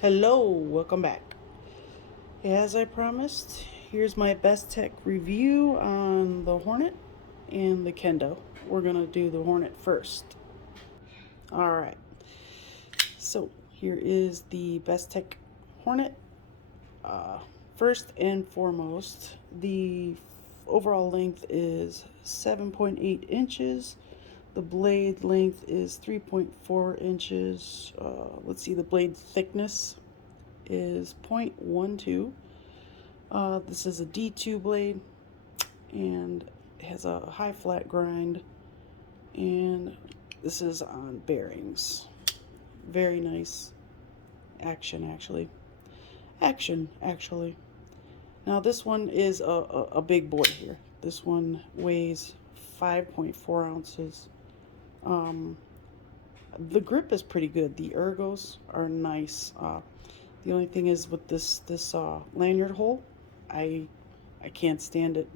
Hello, welcome back. As I promised, here's my Bestech review on the Hornet and the Kendo. We're gonna do the Hornet first. All right. So here is the Bestech Hornet. First and foremost, the overall length is 7.8 inches. The blade length is 3.4 inches. Let's see, the blade thickness is 0.12. This is a D2 blade and has a high flat grind, and this is on bearings. Very nice action actually. Now this one is a big boy here. This one weighs 5.4 ounces. The grip is pretty good. The ergos are nice. The only thing is with this lanyard hole, I can't stand it.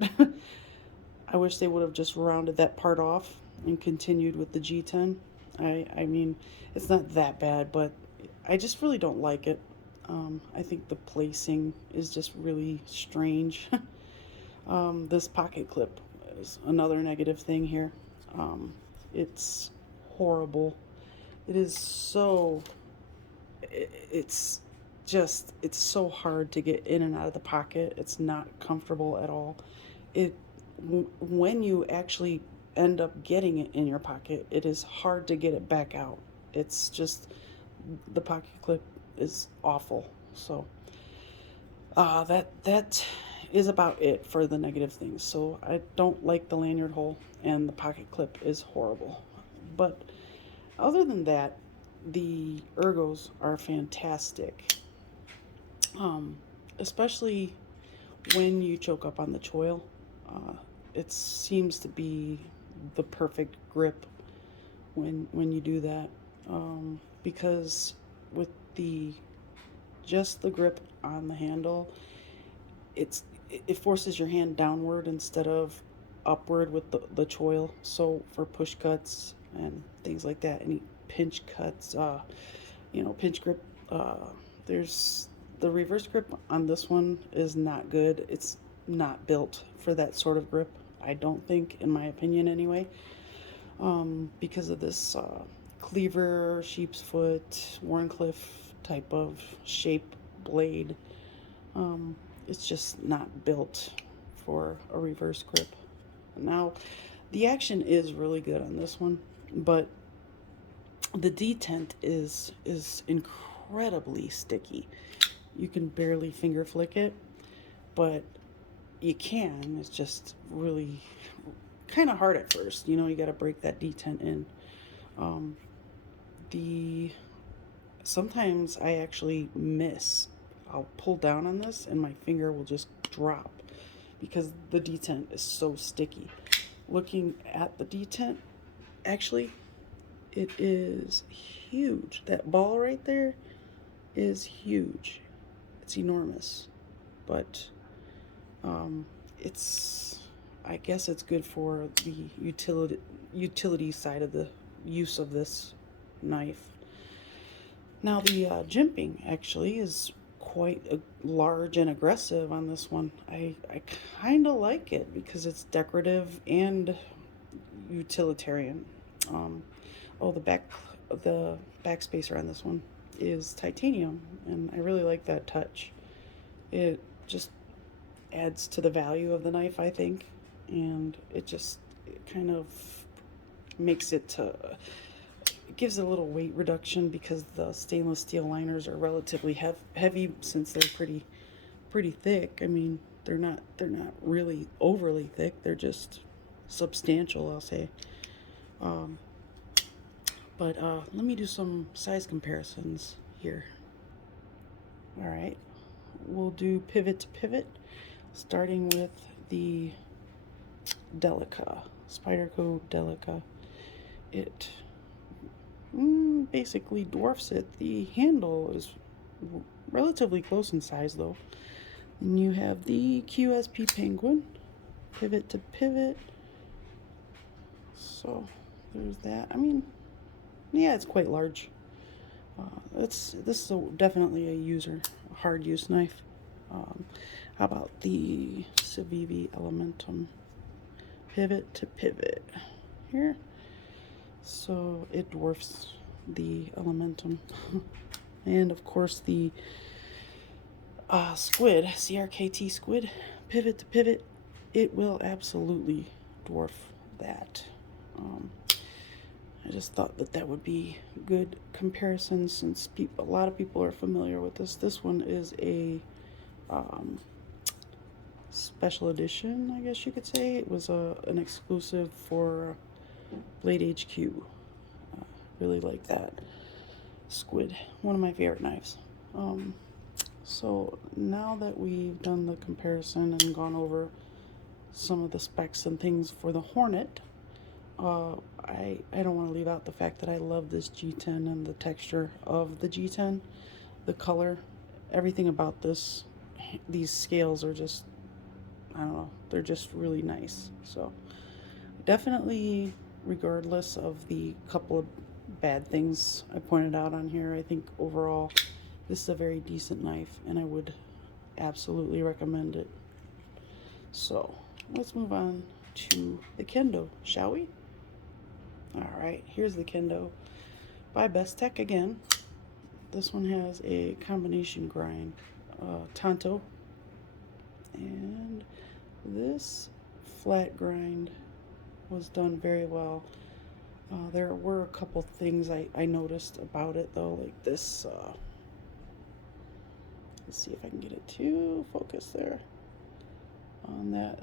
I wish they would have just rounded that part off and continued with the G10. I mean, it's not that bad, but I just really don't like it. I think the placing is just really strange. This pocket clip is another negative thing here. It's horrible. It is so. It's it's so hard to get in and out of the pocket. It's not comfortable at all. It when you actually end up getting it in your pocket, it is hard to get it back out. It's just the pocket clip is awful. So that is about it for the negative things. So I don't like the lanyard hole, and the pocket clip is horrible. But other than that, the ergos are fantastic, especially when you choke up on the choil. It seems to be the perfect grip when you do that, because with the just the grip on the handle, it forces your hand downward instead of upward with the choil. So for push cuts and things like that, any pinch cuts, pinch grip, there's the reverse grip on this one is not good. It's not built for that sort of grip, I don't think, in my opinion anyway, because of this cleaver, sheep's foot, Warncliffe type of shape blade. It's just not built for a reverse grip. Now, the action is really good on this one, but the detent is incredibly sticky. You can barely finger flick it, but you can. It's just really kind of hard at first. You got to break that detent in. The Sometimes I actually miss. I'll pull down on this and my finger will just drop because the detent is so sticky. Looking at the detent, actually, it is huge. That ball right there is huge. It's enormous. But I guess it's good for the utility side of the use of this knife. Now the jimping actually is quite large and aggressive on this one. I kind of like it because it's decorative and utilitarian. Oh, the backspacer on this one is titanium, and I really like that touch. It just adds to the value of the knife, I think, and it kind of makes it it gives a little weight reduction because the stainless steel liners are relatively heavy since they're pretty thick. I mean, they're not really overly thick. They're just substantial, I'll say. But let me do some size comparisons here. All right, we'll do pivot to pivot, starting with the Delica, Spyderco Delica. It basically dwarfs it. The handle is relatively close in size though. And you have the QSP Penguin, pivot to pivot. So there's that. I mean, yeah, it's quite large. This is definitely a hard use knife. How about the Civivi Elementum pivot to pivot here? So it dwarfs the Elementum. And of course the squid, CRKT squid, pivot to pivot, it will absolutely dwarf that. I just thought that that would be good comparison since a lot of people are familiar with this. This one is a special edition, I guess you could say. It was an exclusive for Blade HQ. Really like that squid. One of my favorite knives. So now that we've done the comparison and gone over some of the specs and things for the Hornet, I don't want to leave out the fact that I love this G10 and the texture of the G10, the color, everything about these scales are just, I don't know, they're just really nice. So definitely, regardless of the couple of bad things I pointed out on here, I think overall this is a very decent knife and I would absolutely recommend it. So let's move on to the Kendo, shall we? Alright, here's the Kendo by Bestech again. This one has a combination grind, Tanto, and this flat grind was done very well. There were a couple things I noticed about it though, like this, let's see if I can get it to focus there, on that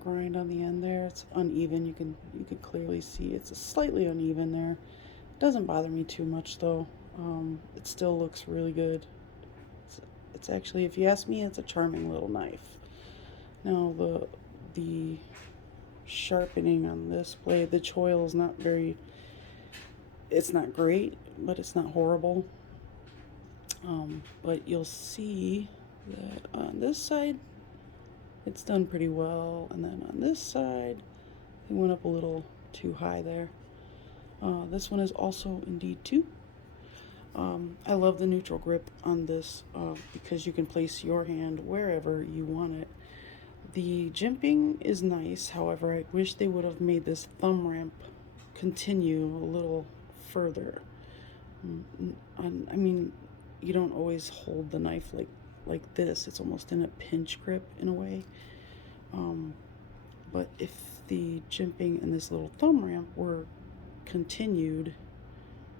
grind on the end there. It's uneven. You can clearly see it's slightly uneven there. It doesn't bother me too much though. It still looks really good. It's actually, if you ask me, it's a charming little knife. Now the sharpening on this blade, the choil is not very, it's not great, but it's not horrible. But you'll see that on this side it's done pretty well, and then on this side it went up a little too high there. This one is also indeed too. I love the neutral grip on this because you can place your hand wherever you want it. The jimping is nice, however I wish they would have made this thumb ramp continue a little further. I mean, you don't always hold the knife like this. It's almost in a pinch grip in a way. But if the jimping and this little thumb ramp were continued,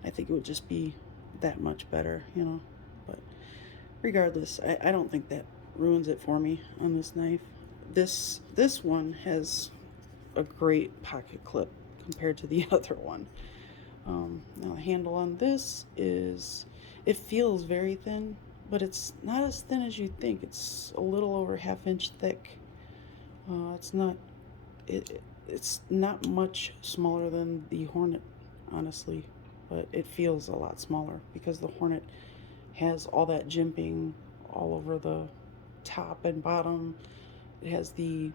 I think it would just be that much better, you know. But regardless, I don't think that ruins it for me on this knife. This one has a great pocket clip compared to the other one. Now the handle on this is, it feels very thin, but it's not as thin as you think. It's a little over ½ inch thick. It's not much smaller than the Hornet, honestly, but it feels a lot smaller because the Hornet has all that jimping all over the top and bottom. It has the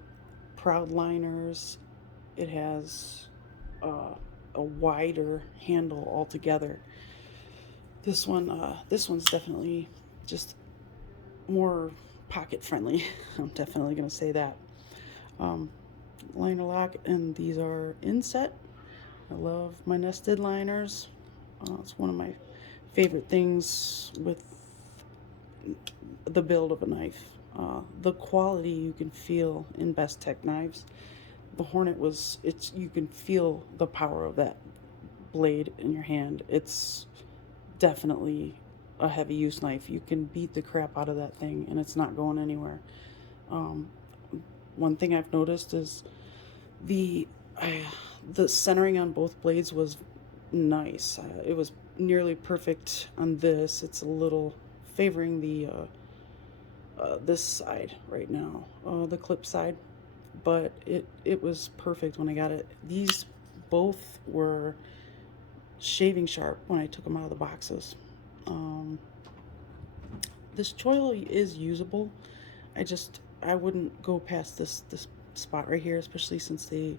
proud liners. It has a wider handle altogether. This one's definitely just more pocket friendly. I'm definitely gonna say that. Liner lock, and these are inset. I love my nested liners. It's one of my favorite things with the build of a knife. The quality you can feel in Bestech knives. The Hornet you can feel the power of that blade in your hand. It's definitely a heavy use knife. You can beat the crap out of that thing and it's not going anywhere. One thing I've noticed is the centering on both blades was nice. It was nearly perfect on this. It's a little favoring the this side right now, the clip side, but it was perfect when I got it. These both were shaving sharp when I took them out of the boxes. This choil is usable. I wouldn't go past this spot right here, especially since they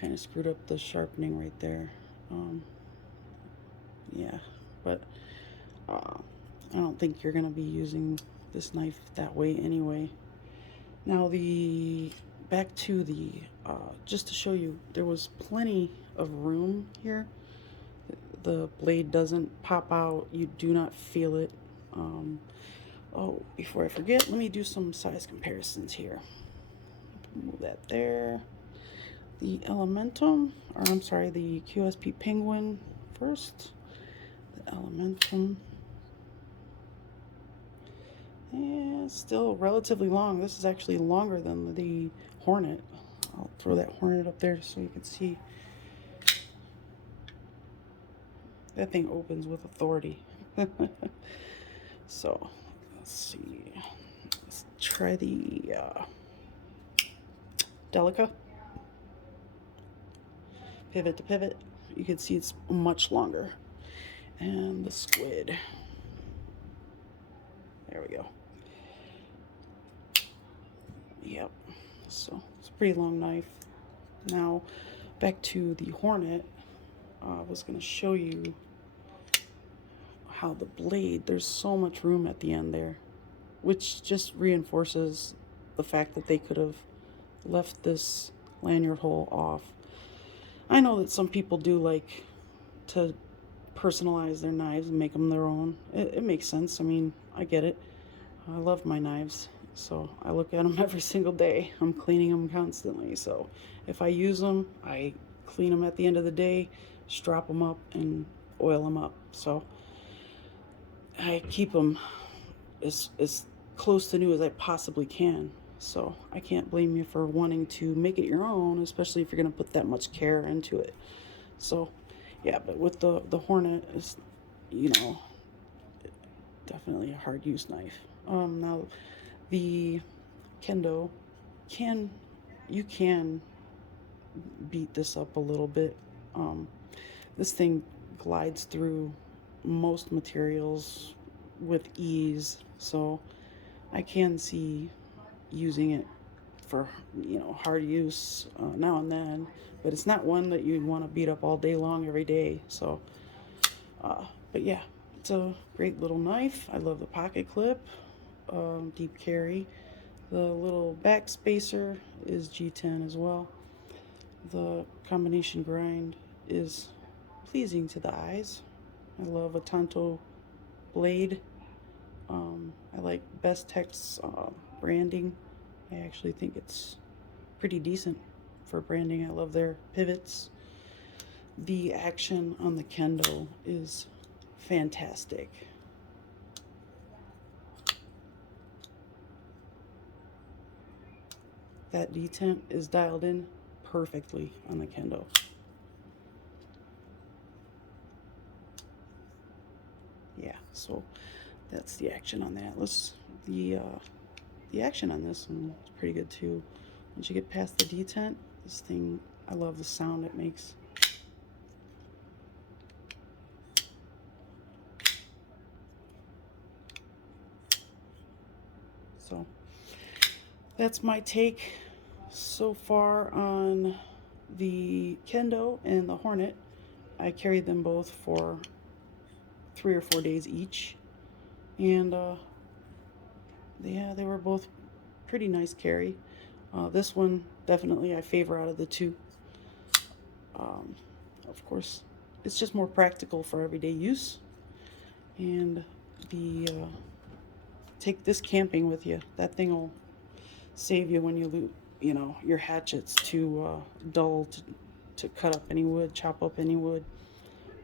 kind of screwed up the sharpening right there. Yeah, but I don't think you're going to be using this knife that way anyway. Now back to the, just to show you, there was plenty of room here. The blade doesn't pop out, you do not feel it. Oh, before I forget, let me do some size comparisons here. Move that there. The Elementum, or I'm sorry, the QSP Penguin first. The Elementum. And still relatively long. This is actually longer than the Hornet. I'll throw that Hornet up there so you can see. That thing opens with authority. So, let's see. Let's try the Delica. Pivot to pivot. You can see it's much longer. And the Squid. There we go. Yep. So, it's a pretty long knife. Now, back to the Hornet. I was going to show you how the blade, there's so much room at the end there, which just reinforces the fact that they could have left this lanyard hole off. I know that some people do like to personalize their knives and make them their own. It makes sense. I mean, I get it. I love my knives, so I look at them every single day. I'm cleaning them constantly, so if I use them, I clean them at the end of the day, strap them up, and oil them up. So I keep them as close to new as I possibly can. So I can't blame you for wanting to make it your own, especially if you're going to put that much care into it. So yeah, but with the Hornet, is, you know, definitely a hard use knife. Now the Kendo, you can beat this up a little bit. This thing glides through most materials with ease, so I can see using it for, you know, hard use now and then, but it's not one that you'd want to beat up all day long every day. So but yeah, it's a great little knife. I love the pocket clip, deep carry. The little back spacer is G10 as well. The combination grind is pleasing to the eyes. I love a Tanto blade. I like Bestech'S branding. I actually think it's pretty decent for branding. I love their pivots. The action on the Kendo is fantastic. That detent is dialed in perfectly on the Kendo. Yeah, so that's the action on that. The action on this one is pretty good too. Once you get past the detent, this thing, I love the sound it makes. So that's my take so far on the Kendo and the Hornet. I carried them both for 3 or 4 days each, and yeah, they were both pretty nice carry. This one definitely I favor out of the two. Of course, it's just more practical for everyday use, and take this camping with you. That thing will save you when you know, your hatchet's too dull to cut up any wood, chop up any wood.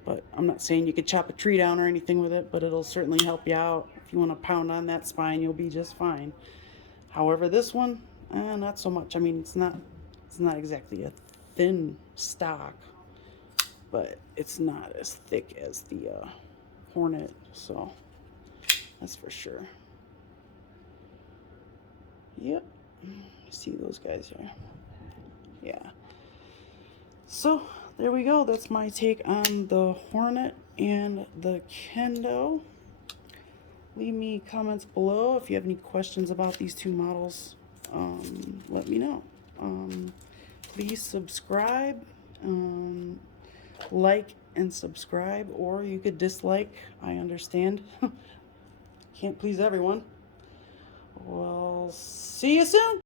But I'm not saying you could chop a tree down or anything with it, but it'll certainly help you out. If you want to pound on that spine, you'll be just fine. However, this one, not so much. I mean, it's not exactly a thin stock, but it's not as thick as the Hornet, so that's for sure. Yep, see those guys here. Yeah. So there we go. That's my take on the Hornet and the Kendo. Leave me comments below if you have any questions about these two models. Let me know. Please subscribe, like, and subscribe, or you could dislike. I understand. Can't please everyone. Well, see you soon.